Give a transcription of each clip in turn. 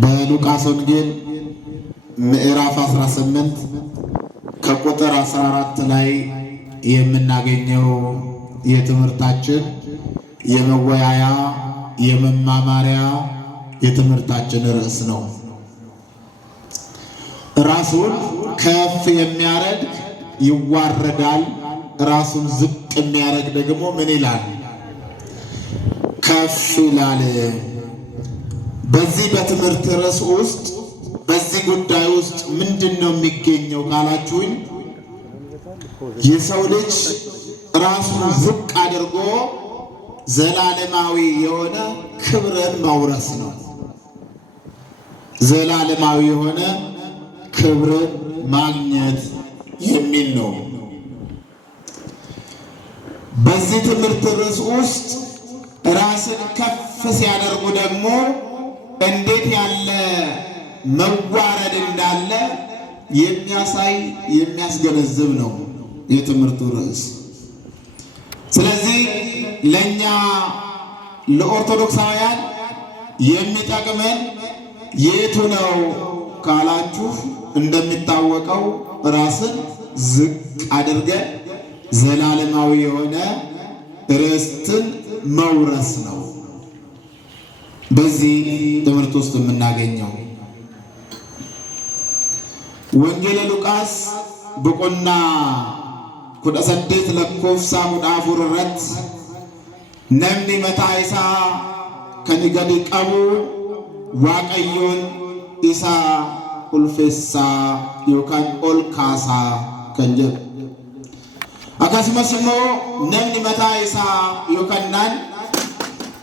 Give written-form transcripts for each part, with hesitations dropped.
በሉቃስ ወንጌል ምዕራፍ 18 ከቁጥር 14 ላይ የምናገኘው የትምህርታችን የመወያያ የመማማሪያ የትምህርታችን ርዕስ ነው። ራሱን ከፍ የሚያደርግ ይዋረዳል፣ ራሱን ዝቅ የሚያደርግ ደግሞ ምን ይላል? ከፍ ይላል። በዚህ በትምህርት ርዕስ ውስጥ በዚህ ጉዳይ ውስጥ ምንድነው የሚገኘው ካላችሁኝ፣ የሰው ልጅ ራሱን ዝቅ አድርጎ ዘላለማዊ የሆነ ክብርን መውረስ ነው። ዘላለማዊ የሆነ ክብርን ማግኘት የሚል ነው። በዚህ ትምህርት ርዕስ ውስጥ ራስን ከፍ ሲያደርጉ ደግሞ እንዴት ያለ መዋረድ እንዳለ የሚያሳይ የሚያስገነዝብ ነው የትምህርቱ ርዕስ። ስለዚህ ለኛ ለኦርቶዶክሳውያን የሚጠቅመን የቱ ነው ካላችሁ፣ እንደሚታወቀው ራስን ዝቅ አድርገን ዘላለማዊ የሆነ ርስትን መውረስ ነው በዚህ ትምህርት ውስጥ የምናገኘው። ወንጌል ሉቃስ በቆና ኩደሰዴት ለኮፍሳ ሙዳፉር ረት ነምኒ መታይሳ ከኒገዲ ቀቡ ዋቀዮን ኢሳ ኡልፌሳ ዮካን ኦልካሳ ከንጀብ አካስመስሞ ነምኒ መታይሳ ዮካናን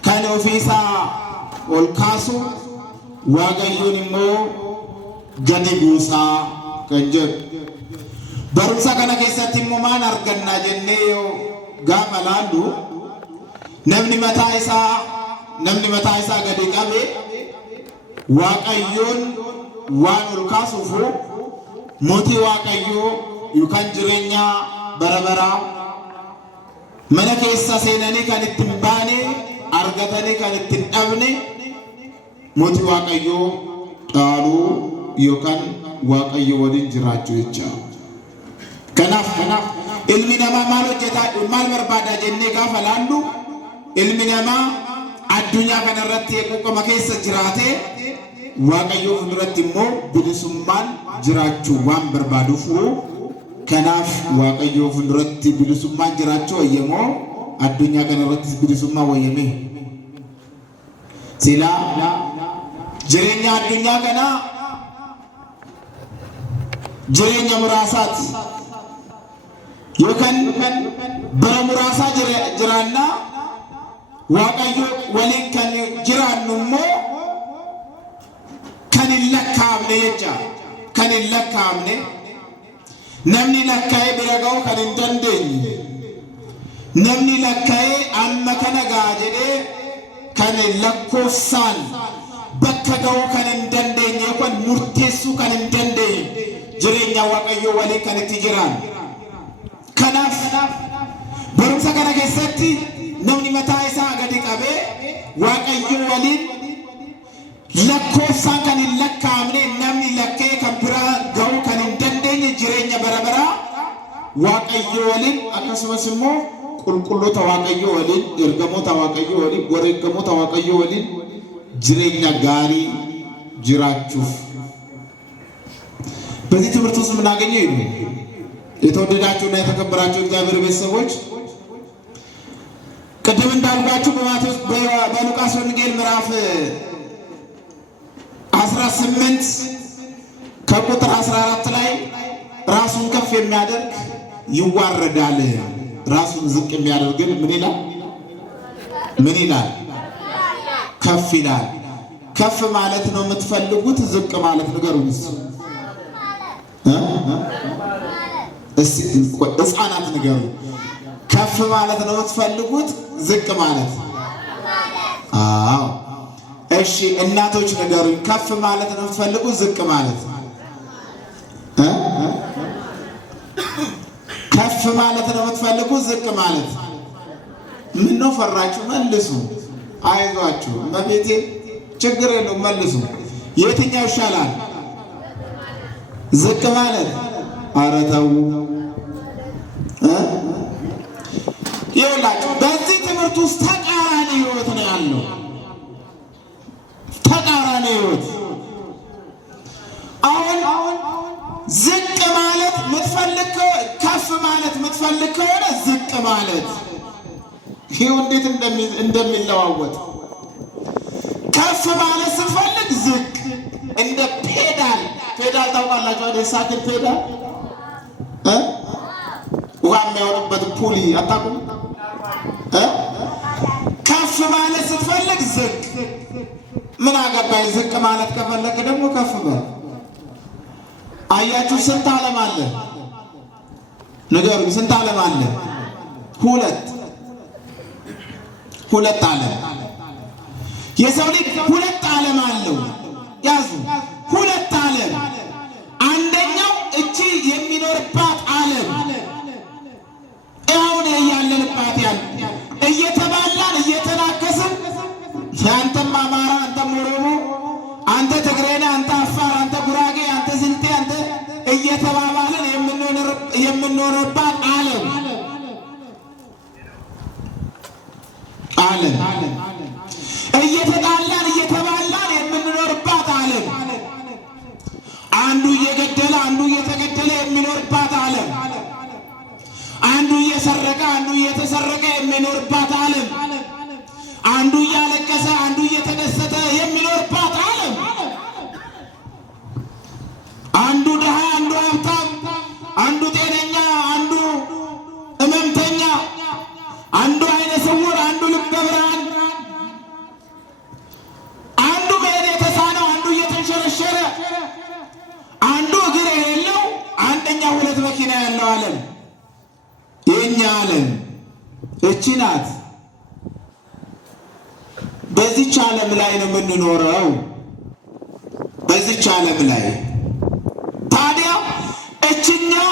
ከነ ኦፊሳ ኦልካሱ ዋቀዮን ሞ ገዲ ቡሳ ከንጀብ barumsa kana keessatti immoo maal arganna jennee yoo gaafa laallu, namni mataa isaa gadi qabe waaqayyoon waan ol kaasuuf mootii waaqayyoo yookaan jireenya bara baraa mana keessa seenanii kan ittiin baane argatanii kan ittiin dhabne mootii waaqayyoo dhaaluu yookaan waaqayyoo waliin jiraachuu jechuudha. Kanaaf ilmi namaa maal hojjeta, maal barbaada jennee gaafa laallu, ilmi namaa addunyaa kanarratti eeguma keessa jiraatee waaqayyoo fuulduratti immoo bilisummaan jiraachuu waan barbaaduuf, kanaaf waaqayyoo fuulduratti bilisummaan jiraachuu wayyamoo addunyaa kanarratti bilisummaa wayyame silaa jireenya addunyaa kanaa jireenya muraasaati. Yookaan bara muraasaa jiraanna waaqayyo waliin kan jiraannu immoo kan hin lakkaa'amne jecha, kan hin lakkaa'amne, namni lakkaa'ee bira ga'uu kan hin dandeenye, namni lakkaa'ee amma kana ga'a jedhee kan lakkoofsaan bakka ga'uu kan hin dandeenye yookaan murteessuu kan hin dandeenye jireenya waaqayyo waliin kan itti jiraan. Kanaaf barumsa kana keessatti namni mataa isaa gadi qabee waaqayyo waliin lakkoofsaan kan hin lakkaa'amne, namni lakkee kan biraa ga'uu kan hin dandeenye jireenya bara baraa waaqayyo waliin, akkasumas immoo qulqulloota waaqayyo waliin, ergamoota waaqayyo waliin, wareegamoota waaqayyo waliin jireenya gaarii jiraachuuf በዚህ ትምህርት ውስጥ የምናገኘው ይሄ ነው። የተወደዳችሁና የተከበራችሁ እግዚአብሔር ቤተሰቦች፣ ቅድም እንዳልኳችሁ በሉቃስ ወንጌል ምዕራፍ 18 ከቁጥር 14 ላይ ራሱን ከፍ የሚያደርግ ይዋረዳል፣ ራሱን ዝቅ የሚያደርግ ምን ይላል? ምን ይላል? ከፍ ይላል። ከፍ ማለት ነው የምትፈልጉት? ዝቅ ማለት ንገሩኝ። ሕፃናት ንገሩ። ከፍ ማለት ነው የምትፈልጉት? ዝቅ ማለት? አዎ። እሺ እናቶች ንገሩኝ። ከፍ ማለት ነው የምትፈልጉት? ዝቅ ማለት? ከፍ ማለት ነው የምትፈልጉት? ዝቅ ማለት? ምን ነው ፈራችሁ? መልሱ። አይዟችሁ መቤቴ ችግር የለውም መልሱ። የትኛው ይሻላል? ዝቅ ማለት? ኧረ ተው ይኸውላችሁ በዚህ ትምህርት ውስጥ ተቃራኒ ህይወት ነው ያለው። ተቃራኒ ህይወት። አሁን ዝቅ ማለት የምትፈልግ ከፍ ማለት የምትፈልግ ከሆነ ዝቅ ማለት ይሄው እንዴት እንደሚለዋወጥ ከፍ ማለት ስትፈልግ ዝቅ እንደ ፔዳል ታውቃላችሁ አይደል? ሳይክል ፔዳል ውሃ የሚያወጡበት ፑሊ አታውቁም? ከፍ ማለት ስትፈልግ ዝቅ። ምን አገባኝ? ዝቅ ማለት ከፈለክ ደግሞ ከፍ በል። አያችሁ ስንት ዓለም አለ? ንገሩኝ፣ ስንት ዓለም አለ? ሁለት ዓለም። የሰው ልጅ ሁለት ዓለም አለው። ያዙ፣ ሁለት ዓለም። አንደኛው እቺ የሚኖርባት ዓለም አሁን ያለንባት እየተባላን እየተናከስን አንተም አማራ፣ አንተም ኦሮሞ፣ አንተ ትግሬ ነህ፣ አንተ አፋር፣ አንተ ጉራጌ፣ አንተ ስልጤ፣ አንተ እየተባባልን የምንኖርባት ዓለም እየተጣላን እየተባላን የምንኖርባት ዓለም አንዱ እየገደለ አንዱ እየተገደለ የሚኖርባት ዓለም አንዱ እየሰረቀ አንዱ እየተሰረቀ የሚኖርባት ዓለም አንዱ እያለቀሰ አንዱ እየተደሰተ የሚኖርባት ዓለም አንዱ ድሃ አንዱ ሀብታም አንዱ ጤነኛ አንዱ ሕመምተኛ አንዱ ዓይነ ስውር አንዱ ልበ ብርሃን አንዱ መሄድ የተሳነው አንዱ እየተንሸረሸረ አንዱ እግር የሌለው አንደኛው ሁለት መኪና ያለው ዓለም የኛ ዓለም እቺ ናት። በዚች ዓለም ላይ ነው የምንኖረው። በዚች ዓለም ላይ ታዲያ እችኛው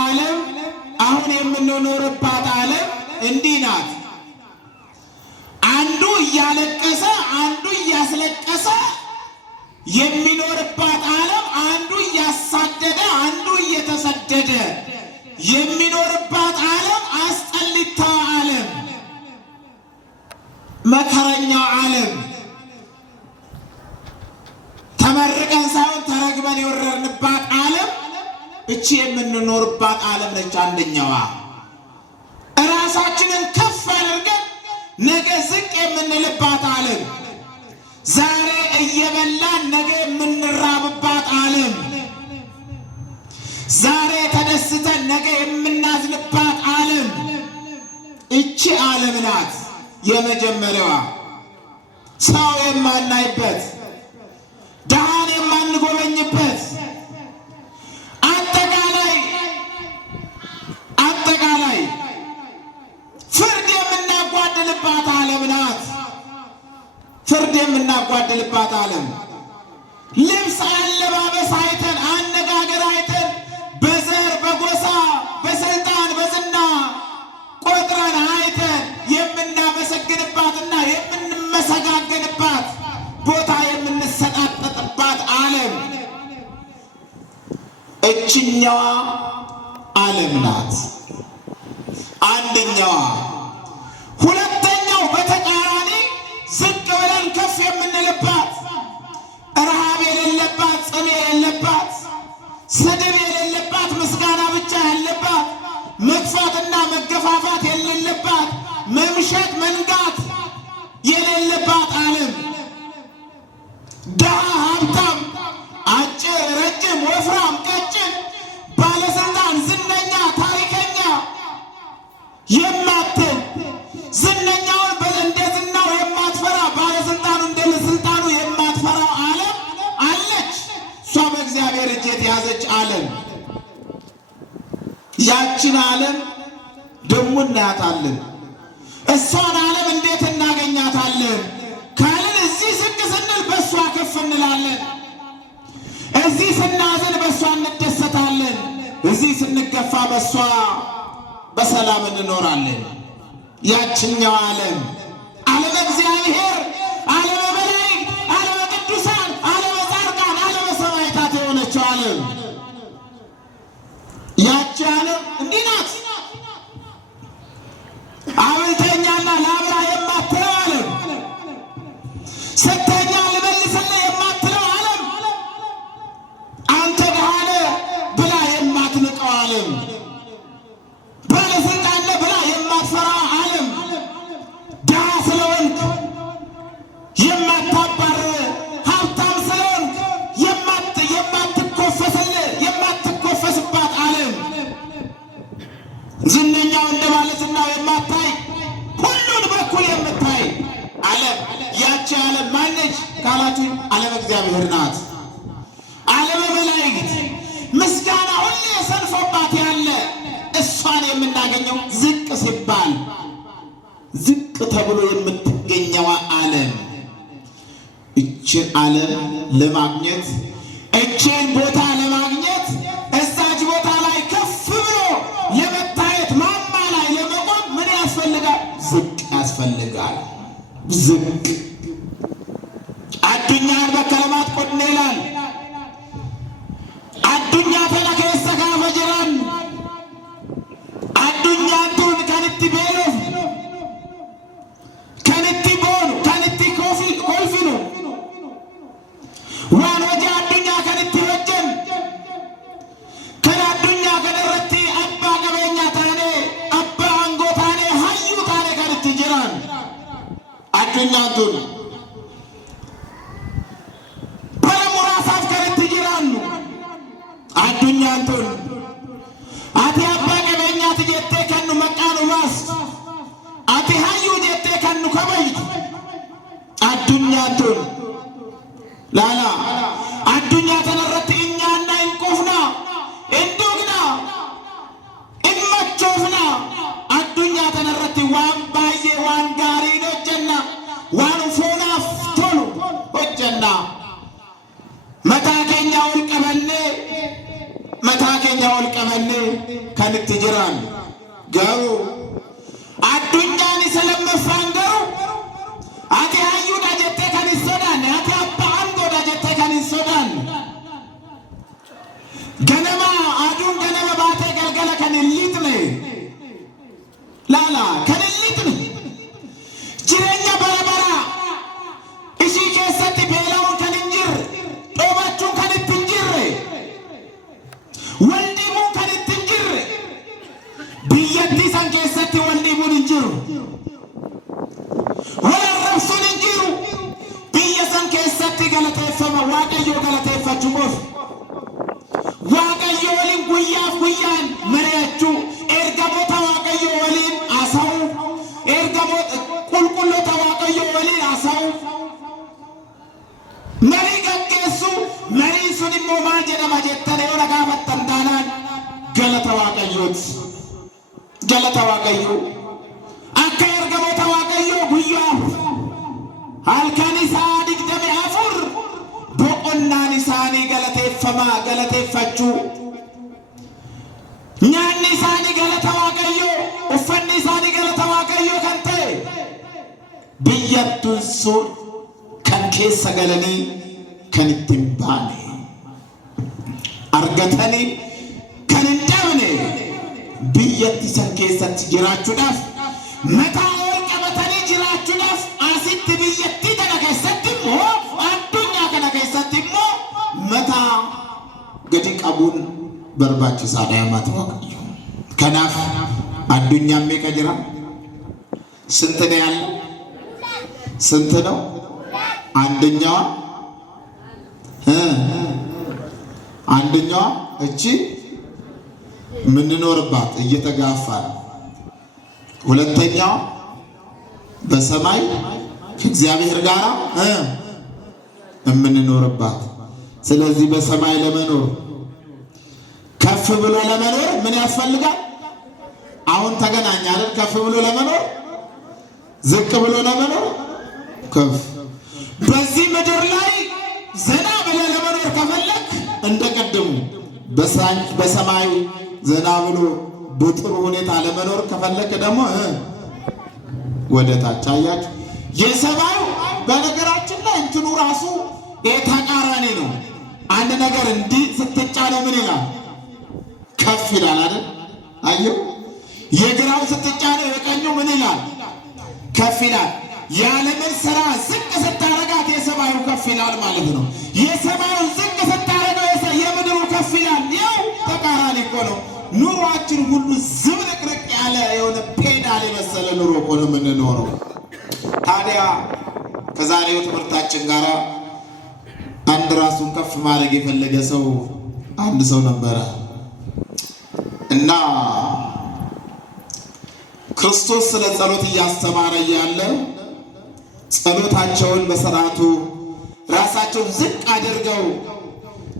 ዓለም አሁን የምንኖርባት ዓለም እንዲህ ናት። አንዱ እያለቀሰ አንዱ እያስለቀሰ የሚኖርባት ዓለም አንዱ እያሳደደ አንዱ እየተሰደደ የሚኖርባት ዓለም አስጠሊታ ዓለም መከረኛው ዓለም ተመርቀን ሳይሆን ተረግመን የወረድንባት ዓለም እቺ የምንኖርባት ዓለም ነች። አንደኛዋ እራሳችንን ከፍ አድርገን ነገ ዝቅ የምንልባት ዓለም ዛሬ እየበላን ነገ የምንራብባት ዓለም ዛሬ ተደስተን ነገ የምናዝንባት ዓለም እቺ ዓለም ናት። የመጀመሪያዋ ሰው የማናይበት ድሃን የማንጎበኝበት አጠቃላይ ፍርድ የምናጓድልባት ዓለም ናት። ፍርድ የምናጓድልባት ዓለም ልብስ አለባበስ አይተን አነጋገር አይተን በዘር በጎሳ በስልጣን በዝና ቆጥረን አይተን የምናመሰግንባትና የምንመሰጋገንባት ቦታ የምንሰጣጠጥባት ዓለም እችኛዋ ዓለም ናት። አንደኛዋ። ሁለተኛው በተቃራኒ ዝቅ ብለን ከፍ የምንልባት ረሃብ የሌለባት ጽም የሌለባት ስድብ የሌለባት ምስጋና ብቻ ያለባት መግፋትና መገፋፋት የሌለባት መምሸት መንጋት የሌለባት ዓለም ድሃ ሀብታም አጭር ረጅም ወፍራም ቀጭን ባለስልጣን ዝነኛ ታሪከኛ የማትል ዝነኛውን እንደ ዝናው የማትፈራ ባለስልጣኑ እንደ ስልጣኑ የማትፈራው ዓለም አለች። እሷ በእግዚአብሔር እጅ የተያዘች ዓለም። ያችን ዓለም ደግሞ እናያታለን። እሷን ዓለም እንዴት እናገኛታለን ካልን እዚህ ዝቅ ስንል በእሷ ከፍ እንላለን። እዚህ ስናዝን በእሷ እንደሰታለን። እዚህ ስንገፋ በእሷ በሰላም እንኖራለን። ያችኛው ዓለም ዓለመ እግዚአብሔር፣ ዓለመ መላእክት፣ ዓለመ ቅዱሳን፣ ዓለመ ጻድቃን፣ ዓለመ ሰማዕታት የሆነችው ዓለም ያቺ ዓለም እንዲህ ናት። አብልተኛና ላብላ የማትለው ዓለም፣ ስተኛ ልመልስልህ የማትለው ዓለም፣ አንተ ድሃ ነህ ብላ የማትንቀው ዓለም፣ ባለስልጣን ነህ ብላ የማትፈራው ዓለም፣ ድሃ ስለሆንክ የማታባርር፣ ሀብታም ስለሆንክ የማትኮፈስባት ዓለም፣ ዝነኛው እንደ ባለስልጣን የማታይ ሁሉን በኩል የምታይ ዓለም ያቺ ዓለም ማነች ካላችሁ ዓለመ እግዚአብሔር ናት። ዓለመ መላእክት ምስጋና ሁሌ ሰልፎባት ያለ እሷን የምናገኘው ዝቅ ሲባል ዝቅ ተብሎ የምትገኘዋ ዓለም እችን ዓለም ለማግኘት እችን ቦታ ለማግኘት እዛች ቦታ ላይ ከፍ ብሎ ለመታየት ማማ ላይ ለመቆም ምን ያስፈልጋል? ዝቅ ያስፈልጋል። ዝቅ አዱኛን በከለማት ቆድነ ይላል። አዱኛ ተና ከሰ ጋፈ ጅራን አዱኛቱን ከንቲ ቤሎፍ ከንቲ ቦኑ ከንቲ ኮልፊኑ ዋን ወጀ አዱኛ ከንቲ ወጀን ከን አዱኛ ከነረቲ አባ ቀበኛ ታኔ አባ አንጎ ታኔ ሀዩ ታኔ ከንቲ ጅራን አዱኛቱን በለሙራሳፍ ከንቲ ጅራኑ አዱኛቱን አቲ አባ ቀበኛ ትጀቴ ከኑ መቃኑ ባስ አቲ ሀዩ ጀቴ ከኑ ከበይት አዱኛቱን ላላ አዱኛ ተነረት እኛና እንቆፍና እንዱግና እመቾፍና አዱኛ ተነረት ዋን ባዬ ዋን ጋሪ ነጀና ዋን ፎናፍ ቶሉ ሆጀና መታከኛ ወልቀበሌ ከንት ጅራን ገሩ አዱኛን ስለመፋንገሩ አቲ ሀዩ ዳጀቴ ከንሶዳን አቲ አባ አንጎ ዳጀቴ ከንሶዳን ገነማ አዱን ገነማ ባቴ ገልገለ ከንሊጥነ ላላ ከንሊጥነ ጅሬኛ በረበራ እሺ ኬሰት ቤላውን ከንንጅር ጦባቹን ከንትንጅር ወልዲሙን ከንትንጅር ብየቲ ሰን ኬሰት ወልዲሙን እንጅሩ ወለረብሱን እንጅሩ ብየ ሰን ኬሰት ገለቴፈመ ዋቀዮ ገለቴፈችሙፍ ዋቀዮ ወሊን ጉያፍ ጉያን መሪያቹ ኤርገሞታ ዋቀዮ ወሊን አሳው ኤርገሞት ቁልቁሎታ ዋቀዮ ወሊን አሳው መሪ ገጌሱ መሪ ሱኒሞ ማል ጀደማ ጀተነ ዮነ ጋፈተን ታናን ገለተ ዋቀዮ akka ergamoota waaqayyoo guyyaa halkan isaa 24 boqonnaan isaanii galateeffachuu nyaanni isaanii galata waaqayyoo uffanni isaanii galata waaqayyoo kan ta'e biyyattuun sun kan keessa galanii kan ittiin baane argatanii kan hin dhabne biyyatti san keessatti jiraachuudhaaf mataa ol qabatanii jiraachuudhaaf asitti biyyattii kana keessatti immoo addunyaa kana keessatti immoo mataa gadi qabuun barbaachisaadha yaamata waaqayyo. Kanaaf addunyaan meeqa jira? ስንት ነው ያለ? ስንት ነው? አንደኛዋ እቺ ምንኖርባት እየተጋፋን፣ ሁለተኛው በሰማይ ከእግዚአብሔር ጋር የምንኖርባት። ስለዚህ በሰማይ ለመኖር ከፍ ብሎ ለመኖር ምን ያስፈልጋል? አሁን ተገናኝ አይደል? ከፍ ብሎ ለመኖር ዝቅ ብሎ ለመኖር ከፍ። በዚህ ምድር ላይ ዘና ብሎ ለመኖር ከፈለክ እንደቀደሙ በሰማይ ዘና ብሎ በጥሩ ሁኔታ ለመኖር ከፈለክ ደግሞ ወደ ታች አያችሁ። የሰማዩ በነገራችን ላይ እንትኑ ራሱ ተቃራኒ ነው። አንድ ነገር እንዲህ ስትጫነው ምን ይላል? ከፍ ይላል አይደል? አየው። የግራው ስትጫነው የቀኙ ምን ይላል? ከፍ ይላል። የዓለምን ሥራ ዝቅ ስታረጋት የሰማዩ ከፍ ይላል ማለት ነው። የሰማዩ ዝቅ ስታረገው የምድሩ ከፍ ይላል። ያው ተቃራኒ እኮ ነው። ኑሯችን ሁሉ ዝብርቅርቅ ያለ የሆነ ፔዳል የመሰለ ኑሮ እኮ ነው የምንኖረው። ታዲያ ከዛሬው ትምህርታችን ጋር አንድ ራሱን ከፍ ማድረግ የፈለገ ሰው አንድ ሰው ነበረ እና ክርስቶስ ስለ ጸሎት እያስተማረ እያለ ጸሎታቸውን በሥርዓቱ ራሳቸውን ዝቅ አድርገው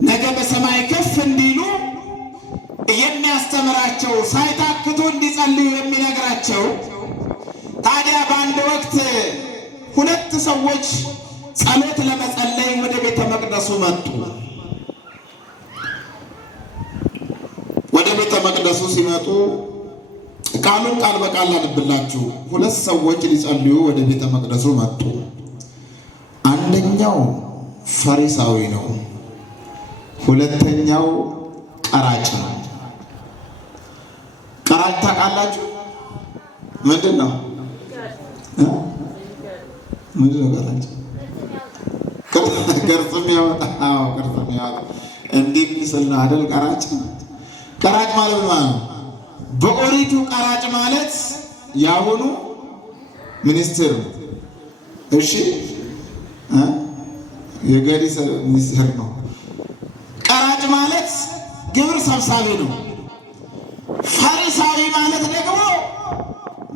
ነገ በሰማይ ከፍ እንዲሉ የሚያስተምራቸው ሳይታክቱ እንዲጸልዩ የሚነግራቸው። ታዲያ በአንድ ወቅት ሁለት ሰዎች ጸሎት ለመጸለይ ወደ ቤተ መቅደሱ መጡ። ወደ ቤተ መቅደሱ ሲመጡ ቃሉን ቃል በቃል አነብላችሁ። ሁለት ሰዎች ሊጸልዩ ወደ ቤተ መቅደሱ መጡ። አንደኛው ፈሪሳዊ ነው፣ ሁለተኛው ቀራጭ ነው። ቀራጭ ታውቃላችሁ? ምንድን ነው? ምንድን ነው ቀራጭ? ቅርጽም ያወጣ ቅርጽም ያወጣ እንዲህ ምስል ነው አይደል? ቀራጭ ቀራጭ ማለት ነው። በኦሪቱ ቀራጭ ማለት ያሁኑ ሚኒስትር፣ እሺ የገሪስ ሚኒስትር ነው። ቀራጭ ማለት ግብር ሰብሳቢ ነው። ፈሪሳዊ ማለት ደግሞ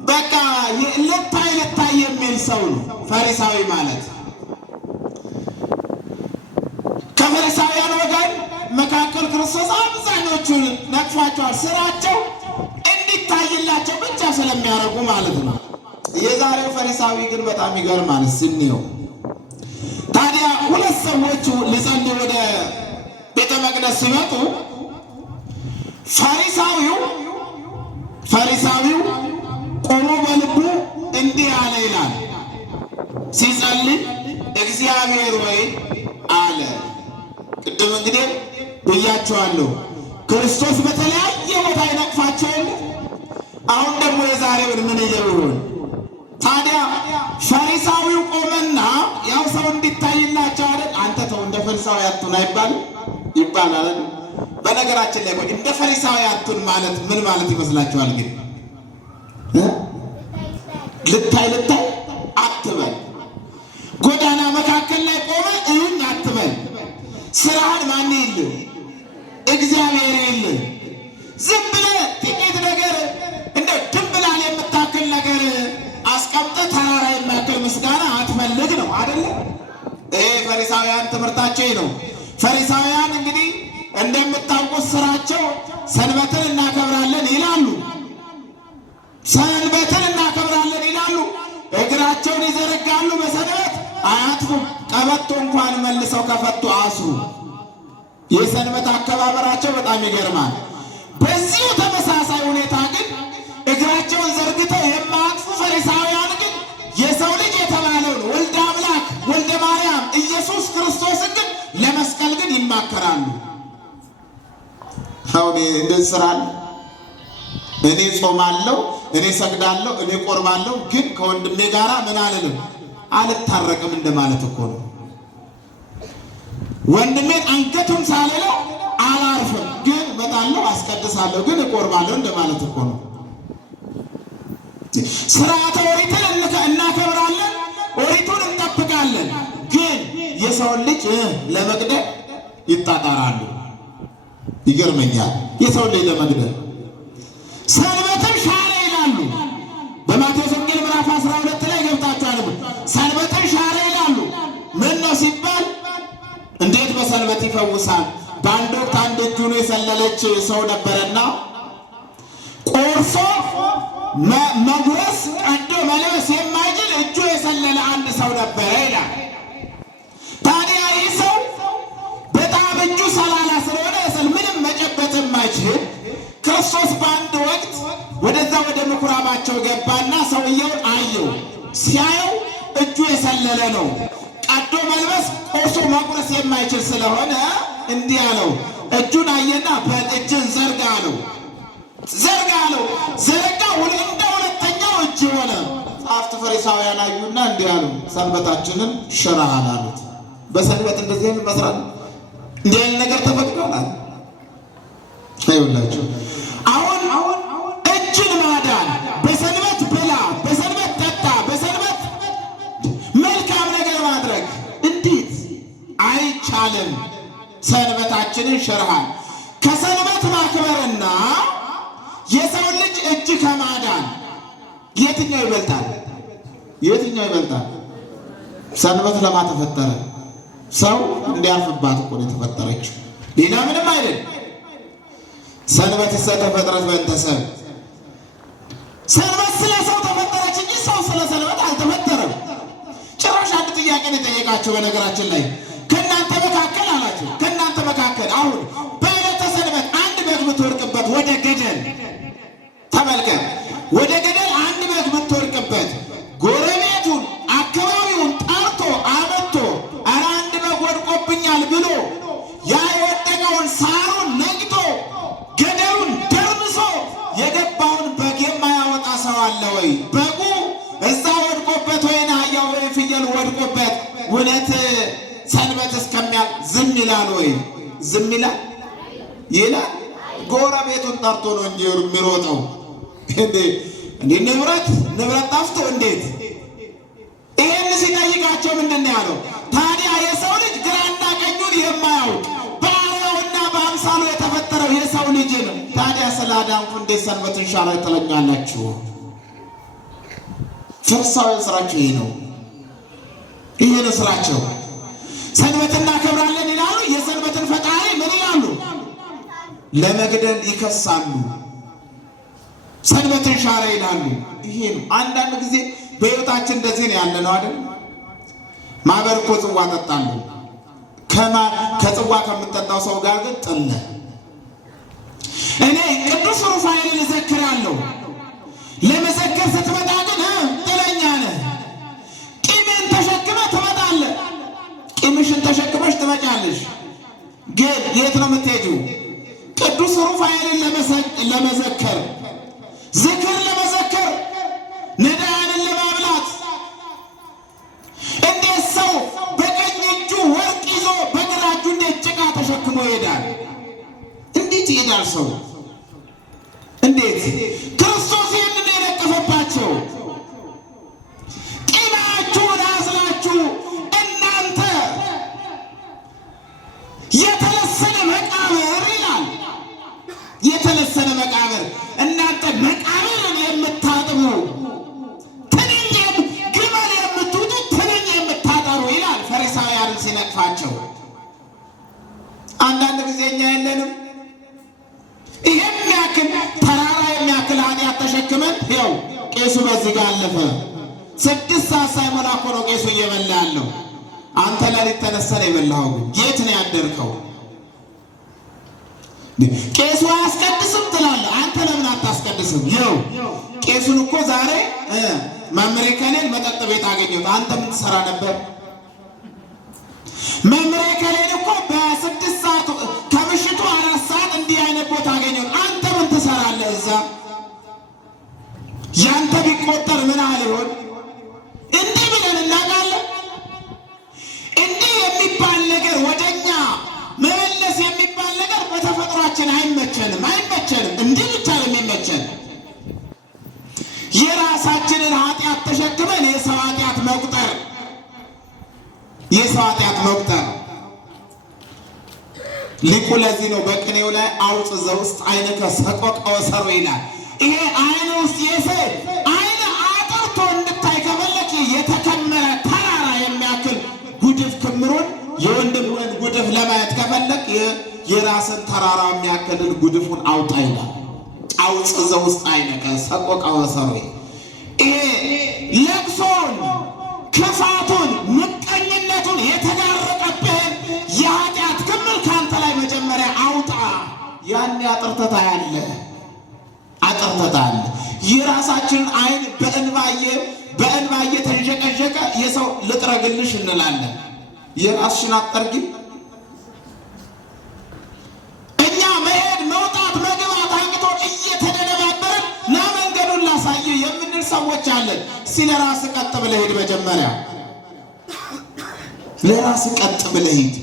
በቃ ልታይ የሚል ሰው ነው። ፈሪሳዊ ማለት ከፈሪሳውያን ወገን መካከል ክርስቶስ አብዛኞቹን ነቅፏቸዋል። ስራቸው እንዲታይላቸው ብቻ ስለሚያደርጉ ማለት ነው። የዛሬው ፈሪሳዊ ግን በጣም ይገርማል ስንየው። ታዲያ ሁለት ሰዎች ሊጸልዩ ወደ ቤተ መቅደስ ሲመጡ ፈሪሳዊው ቆሞ በልቡ እንዲህ አለ ይላል። ሲጸልይ እግዚአብሔር ወይ አለ። ቅድም እንግዲህ ብያቸዋለሁ፣ ክርስቶስ በተለያየ ቦታ ይነቅፋቸዋል። አሁን ደግሞ የዛሬውን ምን ይለውን? ታዲያ ፈሪሳዊው ቆመና ያው ሰው እንዲታይላቸው አይደል? አንተ ተው እንደ ፈሪሳዊ አትሁን ይባላል። በነገራችን ላይ እንደ ፈሪሳዊ አትሁን ማለት ምን ማለት ይመስላችኋል? ግን ልታይ አትበል። ጎዳና መካከል ላይ ቆመ እዩኝ አትበል። ስራህን ማን ይልህ? እግዚአብሔር ይልህ። ዝም ብለህ ጥቂት ነገር እንደ ድንብላል የምታክል ነገር አስቀምጠህ ተራራ የማያክል ምስጋና አትፈልግ ነው አይደለ? ይሄ ፈሪሳውያን ትምህርታቸው ነው። ፈሪሳውያን እንግዲህ እንደምታውቁት ስራቸው ሰንበትን እናከብራለን ይላሉ። ሰንበትን እናከብራለን ይላሉ። እግራቸውን ይዘረጋሉ። በሰንበት አያጥፉም። ቀበቶ እንኳን መልሰው ከፈቱ አስሩ። የሰንበት አከባበራቸው በጣም ይገርማል። በዚሁ ተመሳሳይ ሁኔታ ግን እግራቸውን ዘርግተው የማያጥፉ ፈሪሳውያን ግን የሰው ልጅ የተባለውን ወልደ አምላክ ወልደ ማርያም ኢየሱስ ክርስቶስን ግን ለመስቀል ግን ይማከራሉ። አሁን እንደዚህ ስራል እኔ ጾማለሁ፣ እኔ ሰግዳለሁ፣ እኔ ቆርባለሁ፣ ግን ከወንድሜ ጋራ ምን አልልም አልታረቅም እንደማለት እኮ ነው። ወንድሜን አንገቱን ሳልለው አላርፍም፣ ግን እመጣለሁ፣ አስቀድሳለሁ፣ ግን እቆርባለሁ እንደማለት እኮ ነው። ስርዓተ ኦሪትን እናከብራለን፣ ኦሪቱን እንጠብቃለን፣ ግን የሰውን ልጅ ለመግደል ይጣጣራሉ። ይገርመኛል። የሰውን ልጅ ለመግደል ሰንበትን ሻረ ይላሉ። በማቴዎስ ወንጌል ምዕራፍ 12 ላይ ገብታችኋል። ሰንበትን ሻረ ይላሉ። ምን ነው ሲባል እንዴት በሰንበት ይፈውሳል? በአንድ ወቅት አንድ እጁን የሰለለች ሰው ነበረና ቆርሶ መጉረስ ቀዶ መልበስ የማይችል እጁ የሰለለ አንድ ሰው ነበረ ይላል። ታዲያ ይህ ሰው በጣም እጁ ሰላላ ስለሆነ ምንም መጨበጥ የማይችል ክርስቶስ በአንድ ወቅት ወደዛ ወደ ምኩራባቸው ገባና ሰውየውን አየው። ሲያየው እጁ የሰለለ ነው። ቀዶ መልበስ ቆርሶ መቁረስ የማይችል ስለሆነ እንዲህ አለው። እጁን አየና በእጅን ዘርጋ አለው። ዘርጋ አለው። ዘረጋ። እንደ ሁለተኛው እጅ ሆነ። ጸሐፍት ፈሪሳውያን አዩና እንዲህ አሉ፣ ሰንበታችንን ሽረሃል አሉት። በሰንበት እንደዚህ አይነት መስራት እንዲህ አይነት ነገር ተፈቅዷል? አይውላችሁ። አሁን እጅን ማዳን፣ በሰንበት ብላ፣ በሰንበት ጠጣ፣ በሰንበት መልካም ነገር ማድረግ እንዴት አይቻልም? ሰንበታችንን ሽረሃል። ከሰንበት ማክበርና የሰው ልጅ እጅ ከማዳን የትኛው ይበልጣል? የትኛው ይበልጣል? ሰንበት ለማን ተፈጠረ? ሰው እንዲያርፍባት እኮ ነው የተፈጠረችው፣ ሌላ ምንም አይደል። ሰንበት ተፈጥረት በእንተ ሰብእ። ሰንበት ስለ ሰው ተፈጠረች እንጂ ሰው ስለ ሰንበት አልተፈጠረም። ጭራሽ አንድ ጥያቄ ነው የጠየቃቸው። በነገራችን ላይ ከእናንተ መካከል አላቸው፣ ከእናንተ መካከል አሁን በዕለተ ሰንበት አንድ በግ ብትወድቅበት ወደ ገደል ተመልከት፣ ወደ ገደል አንድ በግ ብትወድቅበት ጎረቤቱን አካባቢውን ጠርቶ አመጥቶ ኧረ አንድ በግ ወድቆብኛል ብሎ ያ የወደቀውን ሳሩን ነቅቶ ገደሉን ደርምሶ የገባውን በግ የማያወጣ ሰው አለ ወይ? በጉ እዛ ወድቆበት ወይ አህያው ወይ ፍየል ወድቆበት እውነት ሰንበት እስከሚያልቅ ዝም ይላል ወይ? ዝም ይላል? ይላል። ጎረቤቱን ጠርቶ ነው እንጂ የሚሮጠው። እንዴ ንብረት ጠፍቶ እንዴት? ይሄን ሲጠይቃቸው ምንድን ነው ያለው? ታዲያ የሰው ልጅ ግራና ቀኙን የማያውቅ በአርአያውና በአምሳሉ የተፈጠረው የሰው ልጅ ነው። ታዲያ ስላዳንኩ እንዴት ሰንበትን ሻረ ትለኛላችሁ? ፈሪሳውያን ስራቸው ይሄ ነው። ይሄ ነው ስራቸው። ሰንበትን እናከብራለን ይላሉ። የሰንበትን ፈጣሪ ምን ይላሉ? ለመግደል ይከሳሉ። ሰንበትን ሻረ ይላሉ። ይሄ ነው። አንዳንድ ጊዜ በሕይወታችን እንደዚህ ነው ያለ ነው አይደል? ማህበር እኮ ጽዋ ጠጣሉ። ከጽዋ ከምጠጣው ሰው ጋር ግን ጥለ እኔ ቅዱስ ሩፋኤልን እዘክራለሁ። ለመዘከር ስትመጣ ግን ጥለኛ ነህ። ቂምን ተሸክመ ትመጣለህ። ቂምሽን ተሸክመሽ ትመጫለሽ። ግን የት ነው የምትሄጂው? ቅዱስ ሩፋኤልን ለመዘከር፣ ዝክር ለመዘከር፣ ነዳያንን ለማብላት። እንዴት ሰው በቀኝ እጁ ወርቅ ይዞ በግራ እጁ እንዴት ጭቃ ተሸክሞ ይሄዳል? እንዴት ይሄዳል ሰው? እንዴት? ክርስቶስ ይህንን የነቀፈባቸው ቂማችሁን አዝላችሁ እናንተ የተለሰነ መቃብር ይላል። የተለሰነ መቃብር እናንተ መቃብርን የምታጥቡ ትንኝም ግመል የምትውጡ ትንኝ የምታጠሩ ይላል ፈሪሳውያንን ሲነቅፋቸው። አንዳንድ ጊዜ እኛ የለንም ይሄን ያክል ተራራ የሚያክል ኃጢአት ተሸክመን ይኸው ቄሱ በዚህ ጋር አለፈ። 6 ሰዓት ሳይሞላ እኮ ነው ቄሱ እየበላ ያለው። አንተ ለሊት ተነስተህ የበላኸው የት ነው ያደርከው? ቄሱ አያስቀድስም ትላለህ። አንተ ለምን አታስቀድስም? ይኸው ቄሱን እኮ ዛሬ መምሬ ከሌን መጠጥ ቤት አገኘሁት። አንተ ምን ትሰራ ነበር? መምሬ ከሌን እኮ በ6 ሰዓት ከምሽቱ 4 ሰዓት እንዲህ አይነት ቦታ አገኘሁት። አንተ ምን ትሰራለህ እዛ? ያንተ ቢቆጠር ምን አለ ይሆን? እንዲህ ብለን እናውቃለን። እንዲህ የሚባል ነገር ወደኛ መመለስ የሚባል ነገር በተፈጥሯችን አይመቸንም። እንዲህ ብቻ ነው የሚመቸን። የራሳችንን ኃጢአት ተሸክመን የሰው ኃጢአት መቁጠር ሊቁ ለዚህ ነው በቅኔው ላይ አውፅ ዘውስጥ ዓይንከ ሰቆቃወ ሰሮ ይላል። ይሄ ዓይን ውስጥ ዓይን አጥርቶ እንድታይ ከፈለክ የተከመረ ተራራ የሚያክል ጉድፍ ክምሩን የወንድምህን ጉድፍ ለማየት ከፈለክ የራስን ተራራ የሚያክልን ጉድፉን አውጣ ይላል። አውፅ ዘውስጥ ዓይንከ ሰቆቃወ ሰሮ። ይሄ ለቅሶን፣ ክፋቱን፣ ምቀኝነቱን የተጋረጠብህን የኃጢአት ክምር ከአንተ ላይ መጀመሪያ አውጣ። ያን አጥርተህ ታያለህ። የራሳችን አይን በእንባየ ተንዠቀዠቀ የሰው ልጥረግልሽ እንላለን። የራስሽን አጠርጊ። እኛ መሄድ መውጣት መግባት አቅቶን እየተደነባበርን ና መንገዱን ላሳየ የምንል ሰዎች አለን። እስቲ ለራስ ቀጥ ብለህ ሂድ። መጀመሪያ ለራስ ቀጥ ብለህ ሂድ።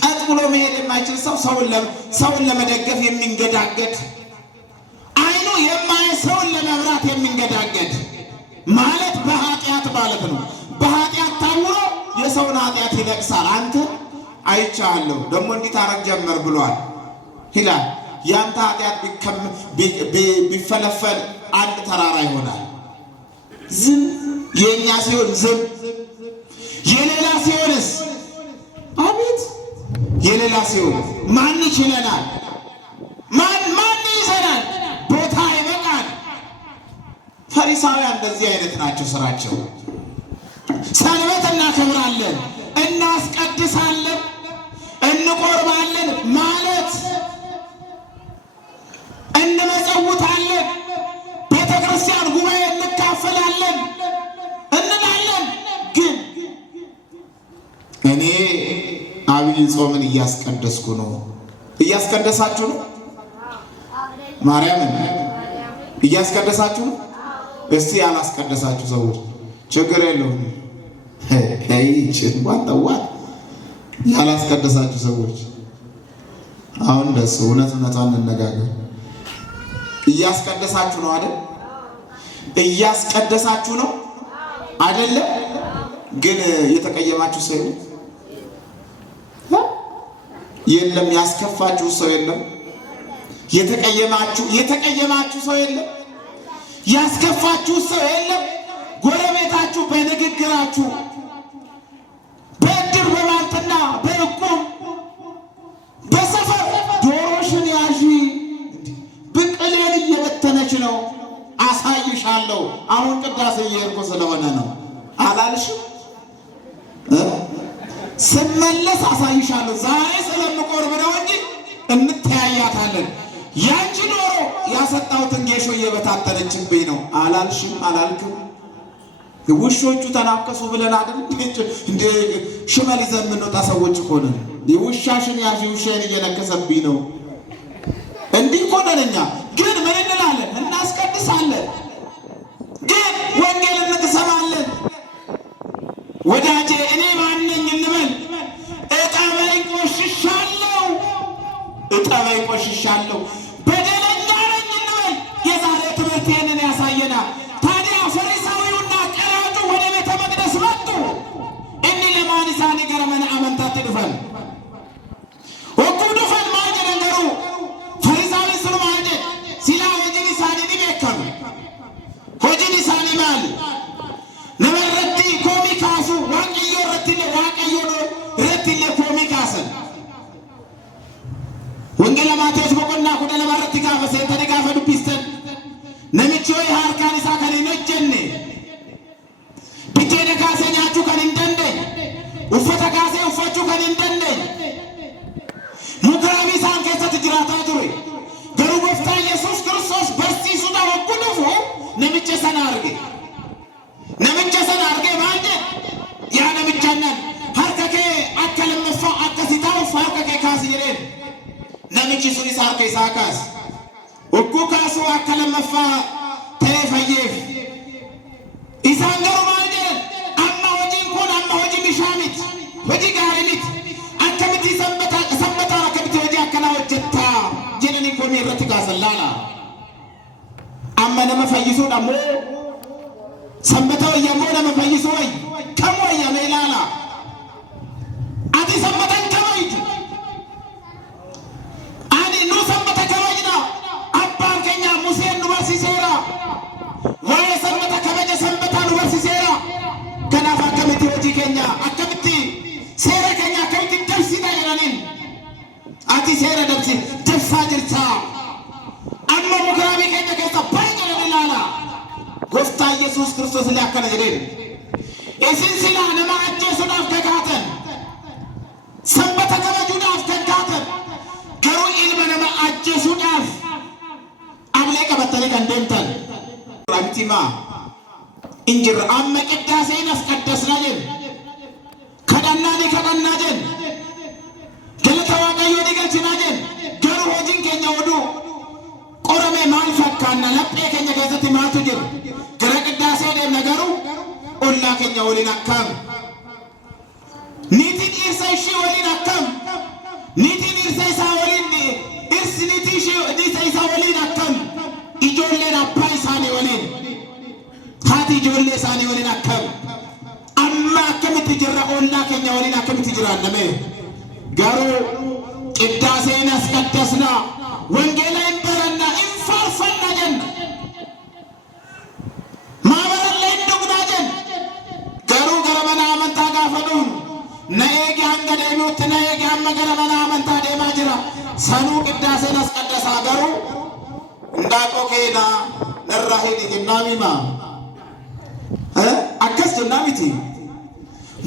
ቀጥ ብሎ መሄድ የማይችል ሰው ሰውን ለመደገፍ የሚንገዳገድ አይኑ የማይ ሰውን ለመብራት የሚንገዳገድ ማለት በኃጢአት ማለት ነው። በኃጢአት ታውሮ የሰውን ኃጢአት ይለቅሳል። አንተ አይቻለሁ ደግሞ እንዲህ ታረግ ጀመር ብሏል ይላል። ያንተ ኃጢአት ቢፈለፈል አንድ ተራራ ይሆናል። ዝም የኛ ሲሆን ዝም፣ የሌላ ሲሆንስ አቤት! የሌላ ሲሆን ማን ይችለናል? ማን ይዘናል? ቦታ ይበቃል። ፈሪሳውያን እንደዚህ አይነት ናቸው ስራቸው። ሰንበት እናከብራለን፣ እናስቀድሳለን፣ እንቆርባለን ማለት እንመጸውታለን፣ ቤተ ክርስቲያን ጉባኤ እንካፈላለን እንላለን። ግን እኔ አብይ ጾምን እያስቀደስኩ ነው። እያስቀደሳችሁ ነው? ማርያምን እያስቀደሳችሁ ነው? እስቲ ያላስቀደሳችሁ ሰዎች ችግር የለውም። ዋት ያላስቀደሳችሁ ሰዎች አሁን ደስ እውነቱን እንነጋገር። እያስቀደሳችሁ ነው አይደል? እያስቀደሳችሁ ነው አይደለ? ግን የተቀየማችሁ ሰው የለም? ያስከፋችሁ ሰው የለም? የተቀየማችሁ ሰው የለም? ያስከፋችሁ ሰው የለም? ጎረቤታችሁ በንግግራችሁ በእድር በባልትና በእቁብ በሰፈር ዶሮሽን ያዢ ብቅሌን እየበተነች ነው አሳይሻለሁ፣ አሁን ቅዳሴ እየሄድኩ ስለሆነ ነው አላልሽም? ስመለስ አሳይሻለሁ፣ ዛሬ ስለምቆርብ ነው እንጂ እንተያያታለን። ያንቺ ዶሮ ያሰጣሁትን ጌሾ እየበታተነችብኝ ነው አላልሽም? አላልክም? ውሾቹ ተናከሱ ብለን አይደል እንደ ሽመል ይዘን የምንወጣ ሰዎች እኮ ነን። ውሻሽን ያዥ፣ ውሻዬን እየነከሰብኝ ነው። እንዲህ እኮ ነን እኛ። ግን ምን እንላለን? እናስቀድሳለን፣ ግን ወንጌል እንሰማለን። ወዳጄ እኔ ማነኝ እንበል። እጠበኝ ቆሽሻለሁ፣ በደለኛ ነኝ እንበል። የዛሬ ትምህርት ይህንን ያሳየናል። ታዲያ ፈሪሳዊውና ቀራጩ ወደ ቤተ መቅደስ መጡ። እኒ ለማንሳኒ ገረመን አመንታት ድፈን ወቁ ድፈን ማጀ ነገሩ ፈሪሳዊ ስሩ ማጀ ሲላ ወጂኒ ሳኒ ዲቤከሩ ወጂኒ ሳኒ ማል ነመረቲ ኮሚ ካሱ ዋቀዮ ረትለ ረትለ ኮሚ ካሰን ወንጌል ማቴዎስ በቆና ኩደለ ማረቲ ጋፈሰ ተደጋፈ ዱቢስተን ነሚቾ ሃርካን ኢሳ ከኔ ነጀኔ ቢቴነ ካሴ ኛቹ ከን እንደንደ ኡፈተ ካሴ ኡፈቹ ከን እንደንደ ሙክራቢ ሳን ከሰት ጅራታ ቱሪ ገሩ ጎፍታ ኢየሱስ ክርስቶስ በርሲሱ ዳ ወቁዱፉ ነሚቸ ሰናርጌ ማንደ ያ ነሚቸነን ሃርከኬ አከለመፋ አከሲታው ፋርከኬ ካስ ይሬን ነሚቺ ሱኒ ሳርከ ኢሳካስ ወቁ ካሱ አከለመፋ ተፈየፍ ኢሳንገሩ ማንደ አማ ወጂን ኮን አማ ወጂ ሚሻሚት ወጂ ጋሪት አከምቲ ሰንበታ አከምቲ ወጂ አከላ ወጀታ ጀነኒ ኮሚ ረትጋ ሰላላ አማ ነመፈይሱ ደሞ ሰንበታው የሞነ መፈይሱ ወይ ከሞ የሜላላ አዲ ሰንበታን ከመይት አዲ ኑ ሰንበታ ከመይና አባን ከኛ ሙሴን ኑበርሲሴራ ወይ ሰንበታ ከመጀ ሰንበታ ኑበርሲሴራ ከናፋ ከመቲ ወጂ ከኛ አከምቲ ሴራ ከኛ ከመቲ ደብሲና የናኒን አዲ ሴራ ደብሳ ጅርታ አማ ሙክራቢ ከኛ ከሳ ባይቀረ ሜላላ ጎፍታ ኢየሱስ ክርስቶስ ሊያከለ ሄደ እሲንሲላ ነማአጀ ሱዳፍ ተጋተን ሰንበተ ከበጁዳፍ ተጋተን ገሩ ኢልመ ነማአጀ ሱዳፍ አብለ ቀበተለ ከንደምተን ما إنجر أما كداسين أسكدسنا جن كدنا جن كل تواقع يودي كلشنا جن قالوا هجين كن يودو قرمي مال فكان لبني كن يجازت ما تجر كلا كداسين نجارو الله كن يولي نكام نيتي إرسايشي ولي نكام نيتي إرسايسا ولي إرس نيتي إرسايسا ولي نكام إجولي نباي ساني ولي هاتي إجولي ساني ولي نكام أما كم تجرى الله كن يولي نكام تجرى نمي قالوا كداسين أسكدسنا وانجيلا إنبرنا إنفارفنا جن ما برا لندقنا جن قالوا قرمنا من تاقافنون نأيجي عنك ديموت نأيجي عم قرمنا من تاقي ماجرا سنو كداسين أسكدسا قالوا نداكو كينا نرحيدي جنامي ما أكس جنامي تي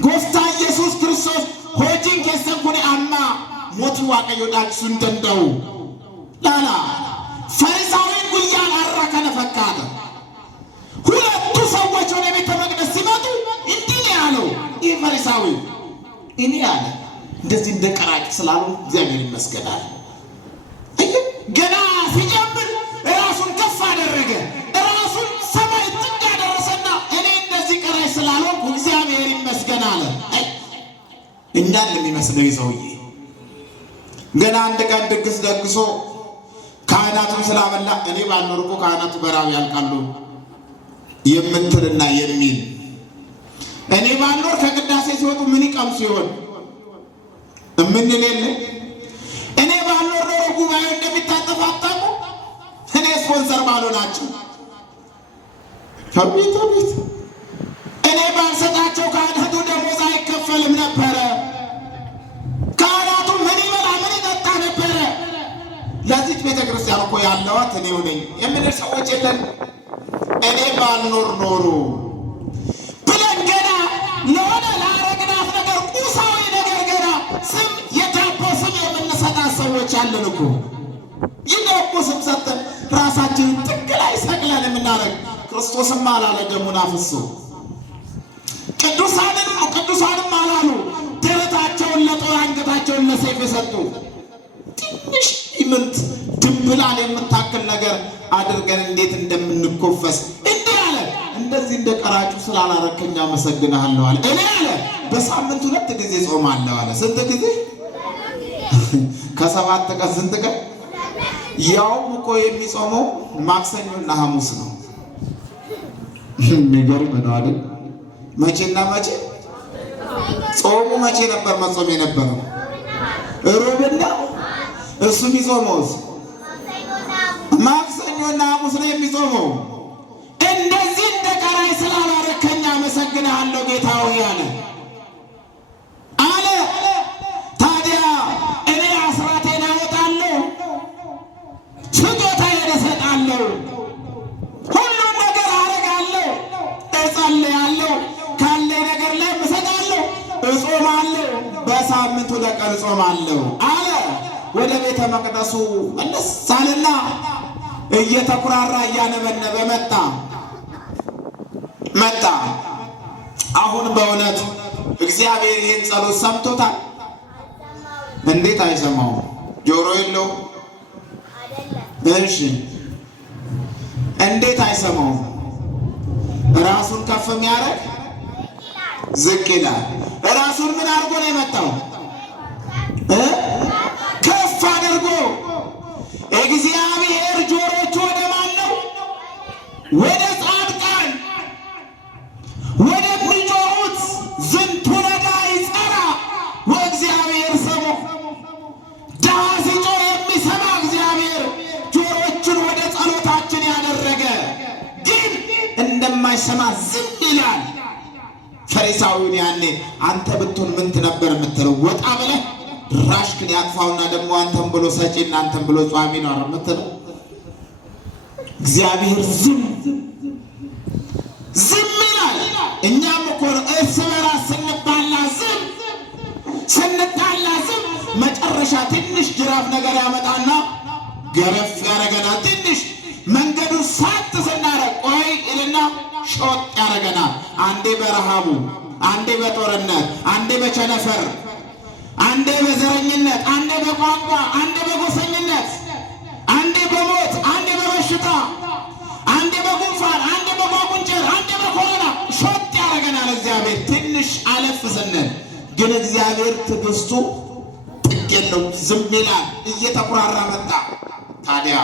قفتا يسوس كريستوس هوجين كيسن كوني أما موتي واقع يوداك سنتن دو لا فريساوين قيان أراك نفكاد هلا تسوى جوني بيت مقدس سماتو انتيني آلو إيه فريساوين إني آلو دزين دكراك سلالو زمين المسكدال أيه جنا في جنبل راسون كفا درجة راسون سماء تنجا درسنا إني دزين كراي سلالو زمين المسكدال أي إنجان لمي مسنوي زوجي ገና አንድ ቀን ድግስ ደግሶ ካህናቱን ስላበላ እኔ ባልኖርኩ ካህናቱ በራብ ያልቃሉ የምትልና የሚል እኔ ባልኖር ከቅዳሴ ሲወጡ ምን ይቀምሱ ይሆን እምንለለ እኔ ባልኖር ኖሮ ጉባኤ እንደሚታጠፋጣቁ እኔ ስፖንሰር ባልሆናችሁ ከቤት እኔ ባልሰጣቸው ካህናቱ ደሞዝ አይከፈልም ነበረ ለዚህ ቤተክርስቲያን እኮ ያለዋት እኔው ነኝ የምንል ሰዎች የለን እኔ ባልኖር ኖሮ ብለን ገና ለሆነ ላረግናት ነገር ቁሳዊ ነገር ገና ስም የዳቦ ስም የምንሰጣት ሰዎች አለን እኮ ይደቦ ስም ሰጠን ራሳችንን ጥግ ላይ ሰቅለን የምናረግ ክርስቶስም አላለ ደሙን አፍሶ ቅዱሳንም አላሉ ደረታቸውን ለጦር አንገታቸውን ለሰይፍ የሰጡ ትንሽ ኢምንት ድንብላል የምታክል ነገር አድርገን እንዴት እንደምንኮፈስ እንዴ አለ እንደዚህ እንደቀራጩ ስላላረከኛ አመሰግናለሁ አለ እኔ አለ በሳምንት 2 ጊዜ ጾማለሁ አለ ስንት ጊዜ ከሰባት ቀን ስንት ቀን ያው እኮ የሚጾመው ማክሰኞና ሐሙስ ነው የሚገርም ነው አይደል መቼና መቼ ጾሙ መቼ ነበር መጾም የነበረው ሮብና እሱ የሚጾመው ማክሰኞና ሐሙስ ነው የሚጾመው እንደዚህ እንደቀራይ ስላላረከኝ አመሰግናለሁ ጌታ ሆይ አለ ታዲያ እኔ አስራቴን አወጣለሁ ስጦታዬን እሰጣለሁ ሁሉም ነገር አረጋለሁ እጸልያለሁ ካለኝ ነገር ላይ እሰጣለሁ እጾማለሁ በሳምንቱ 2 ቀን እጾማለሁ አለ ወደ ቤተ መቅደሱ መለሳለና እየተኩራራ እያነበነበ መጣ አሁን በእውነት እግዚአብሔር ይህን ጸሎት ሰምቶታል እንዴት አይሰማው ጆሮ የለው እሺ እንዴት አይሰማው ራሱን ከፍ የሚያደርግ ዝቅ ይላል ራሱን ምን አድርጎ ነው የመጣው ከፍ አድርጎ እግዚአብሔር ጆሮቹ ወደ ማን ነው ወደ ጻድቃን ወደ ሚጮሁት ዝንቱ ነዳይ ጸራ ወእግዚአብሔር ሰሙ ድሃ ሲጮህ የሚሰማ እግዚአብሔር ጆሮቹን ወደ ጸሎታችን ያደረገ ግን እንደማይሰማ ዝም ይላል ፈሪሳዊውን ያኔ አንተ ብትሆን ምን ትነበር የምትለው ወጣ ብለህ ራሽክን ያጥፋውና ደግሞ አንተም ብሎ ሰጪና አንተም ብሎ ጿሚ ነው አርመተው እግዚአብሔር ዝም ይላል እኛም እኮ እርስ በራስ ስንጣላ ዝም መጨረሻ ትንሽ ጅራፍ ነገር ያመጣና ገረፍ ያረገና ትንሽ መንገዱ ሳት ስናረግ ቆይ እልና ሾጥ ያደርገናል። አንዴ በረሃቡ፣ አንዴ በጦርነት፣ አንዴ በቸነፈር፣ አንዴ በዘረኝነት፣ አንዴ በቋንቋ፣ አንዴ በጎሰኝነት፣ አንዴ በሞት፣ አንዴ በበሽታ፣ አንዴ በጉንፋን፣ አንዴ በጓጉንቸር፣ አንዴ በኮሮና ሾጥ ያደርገናል። እግዚአብሔር ትንሽ አለፍ ስንል ግን እግዚአብሔር ትዕግስቱ ጥግ የለውም፣ ዝም ይላል። እየተኩራራ መጣ። ታዲያ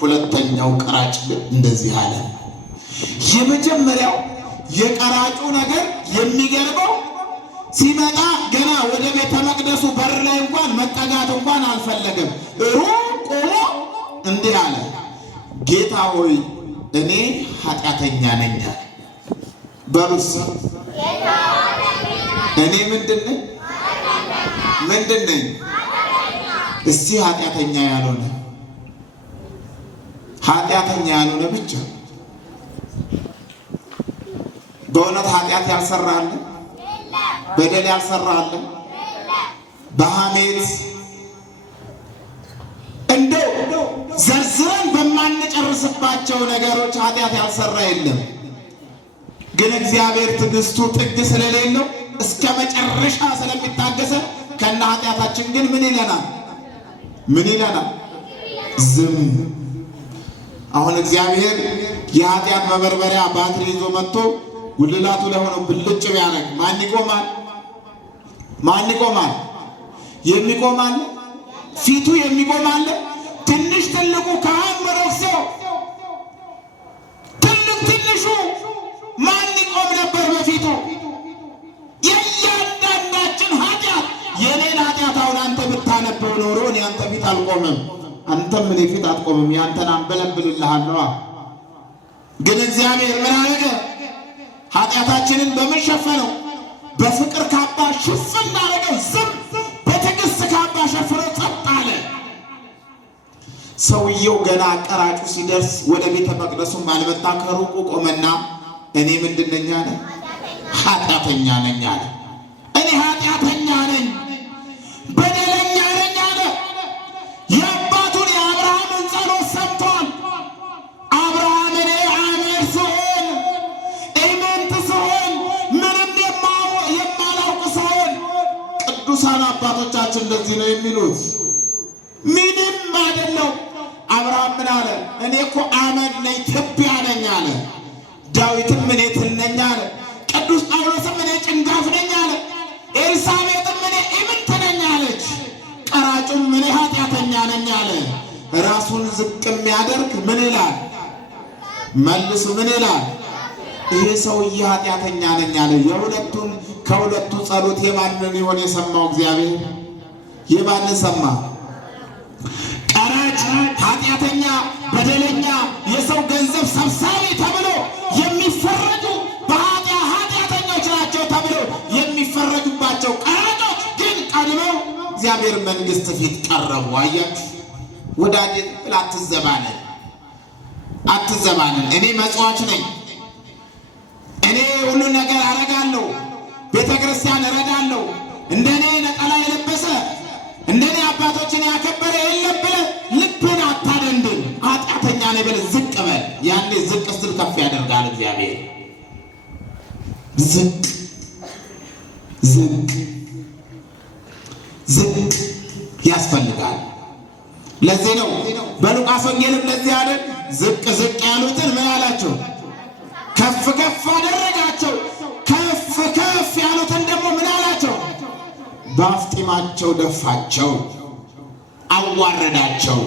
ሁለተኛው ቀራጭ እንደዚህ አለ። የመጀመሪያው የቀራጩ ነገር የሚገርመው ሲመጣ ገና ወደ ቤተ መቅደሱ በር ላይ እንኳን መጠጋት እንኳን አልፈለገም። ሩቅ ቆሞ እንዲህ አለ፣ ጌታ ሆይ እኔ ኃጢአተኛ ነኝ። በሉስ እኔ ምንድን ነኝ? እስቲ ኃጢአተኛ ያልሆነ ብቻ። በእውነት ኃጢአት ያልሰራለ፣ በደል ያልሰራለ፣ በሐሜት እንደው ዘርዝረን በማንጨርስባቸው ነገሮች ኃጢአት ያልሰራ የለም። ግን እግዚአብሔር ትዕግስቱ ጥግ ስለሌለው እስከ መጨረሻ ስለሚታገሰ ከነ ኃጢአታችን ግን ምን ይለናል? ዝም። አሁን እግዚአብሔር የኃጢአት መበርበሪያ ባትሪ ይዞ መጥቶ ጉልላቱ ላይ ሆኖ ብልጭ ቢያደርግ ማን ይቆማል? የሚቆማል? ፊቱ የሚቆማል? ትንሽ ትልቁ ካህን መነኩሴው፣ ትንሹ ማን ይቆም ነበር በፊቱ? የእያንዳንዳችን ኃጢአት፣ የኔን ኃጢአት አሁን አንተ ብታነበው ኖሮ እኔ አንተ ፊት አልቆምም፣ አንተም እኔ ፊት አትቆምም፣ ያንተን አንበለብልልሃለሁ። ግን እግዚአብሔር ምን አደረገ? ኃጢአታችንን በምን ሸፈነው? በፍቅር ካባ ሽፍን አደረገው። ዝም። በትዕግስት ካባ ሸፍኖ ጸጥ አለ። ሰውየው ገና ቀራጩ ሲደርስ ወደ ቤተ መቅደሱም አልመጣ። ከሩቁ ቆመና እኔ ምንድን ነኝ አለ? ኃጢአተኛ ነኝ አለ። እኔ ኃጢአተኛ ነኝ፣ በደለኛ ነኝ አለ። የአባቱን የአብርሃምን ጸሎት ሰምቷል። አብርሃም እኔ አሜር ስሆን፣ ኢምንት ስሆን፣ ምንም የማላውቅ ስሆን፣ ቅዱሳን አባቶቻችን እንደዚህ ነው የሚሉት። ምንም አይደለው። አብርሃም ምን አለ? እኔ እኮ አመድ ነኝ፣ ትቢያ ነኝ አለ። ዳዊትም እኔ ትል ነኝ አለ። ቅዱስ ጳውሎስም እኔ ጭንጋፍ ነኝ አለ። ኤልሳቤጥም እኔ ኢምንት ነኝ አለች። ቀራጩም እኔ ኃጢአተኛ ነኝ አለ። ራሱን ዝቅ የሚያደርግ ምን ይላል? መልሱ ምን ይላል? ይሄ ሰውዬ ኃጢአተኛ ነኝ አለ። ከሁለቱ ጸሎት የማንን ይሆን የሰማው እግዚአብሔር? የማንን ሰማ? ቀራጭ፣ ኃጢአተኛ፣ በደለኛ፣ የሰው ገንዘብ ሰብሳቢ ተብሎ የሚፈረጁ ኃጢአተኞች ናቸው ተብሎ የሚፈረጁባቸው ቀራጮች ግን ቀድመው እግዚአብሔር መንግሥት ፊት ቀረቡ። አያችሁ ወዳጄ፣ ብላ አትዘባነን። እኔ መጽዋች ነኝ፣ እኔ ሁሉ ነገር አረጋለሁ፣ ቤተ ክርስቲያን እረዳለሁ፣ እንደኔ ነጠላ የለበሰ እንደኔ አባቶችን ያከበረ የለም ብለህ ልብን አታደንድን። ኃጢአተኛ ነኝ ብለህ ዝቅ በል። ያኔ ዝቅ ስትል ከፍ ያደርጋል እግዚአብሔር። ዝቅ ያስፈልጋል። ለዚህ ነው በሉቃስ ወንጌልም ለዚህ አይደል ዝቅ ያሉትን ምን አላቸው? ከፍ አደረጋቸው። ከፍ ያሉትን ደግሞ ምን አላቸው? በአፍጢማቸው ደፋቸው፣ አዋረዳቸው።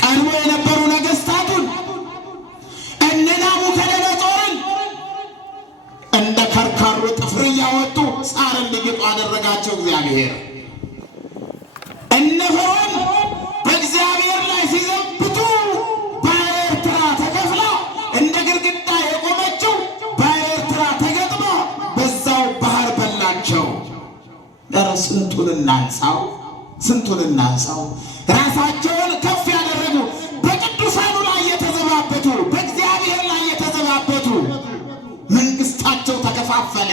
ቀድሞ የነበሩ ነገሥታቱን እነ ናቡከደነፆርን እንደ ከርካሩ ጥፍር እያወጡ ጻር እንዲግጡ አደረጋቸው እግዚአብሔር። እነ ፈርዖን በእግዚአብሔር ላይ ሲዘብቱ ባሕረ ኤርትራ ተከፍላ እንደ ግድግዳ የቆመችው ባሕረ ኤርትራ ተገጥማ በዛው ባህር በላቸው። ስንቱን እናንሳው? ራሳቸውን ከፍ ያደረጉ፣ በቅዱሳኑ ላይ የተዘባበቱ፣ በእግዚአብሔር ላይ የተዘባበቱ፣ መንግስታቸው ተከፋፈለ።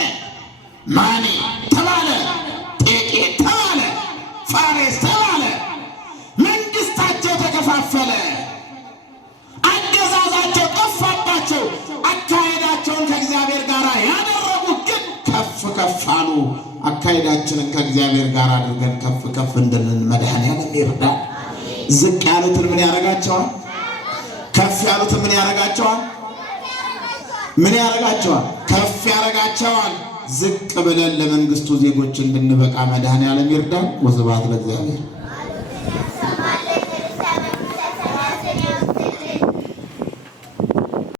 ማኔ ተባለ፣ ጤቄ ተባለ፣ ፋሬስ ተባለ። መንግስታቸው ተከፋፈለ። አገዛዛቸው ጠፋባቸው። አካሄዳቸው አካይዳችንን ከእግዚአብሔር ጋር አድርገን ከፍ ከፍ እንድንል መድኃኔዓለም ይርዳን። ዝቅ ያሉትን ምን ያረጋቸዋል? ከፍ ያሉትን ምን ያረጋቸዋል? ምን ያረጋቸዋል? ከፍ ያረጋቸዋል። ዝቅ ብለን ለመንግስቱ ዜጎች እንድንበቃ መድኃኔዓለም ይርዳን። ወስብሐት ለእግዚአብሔር።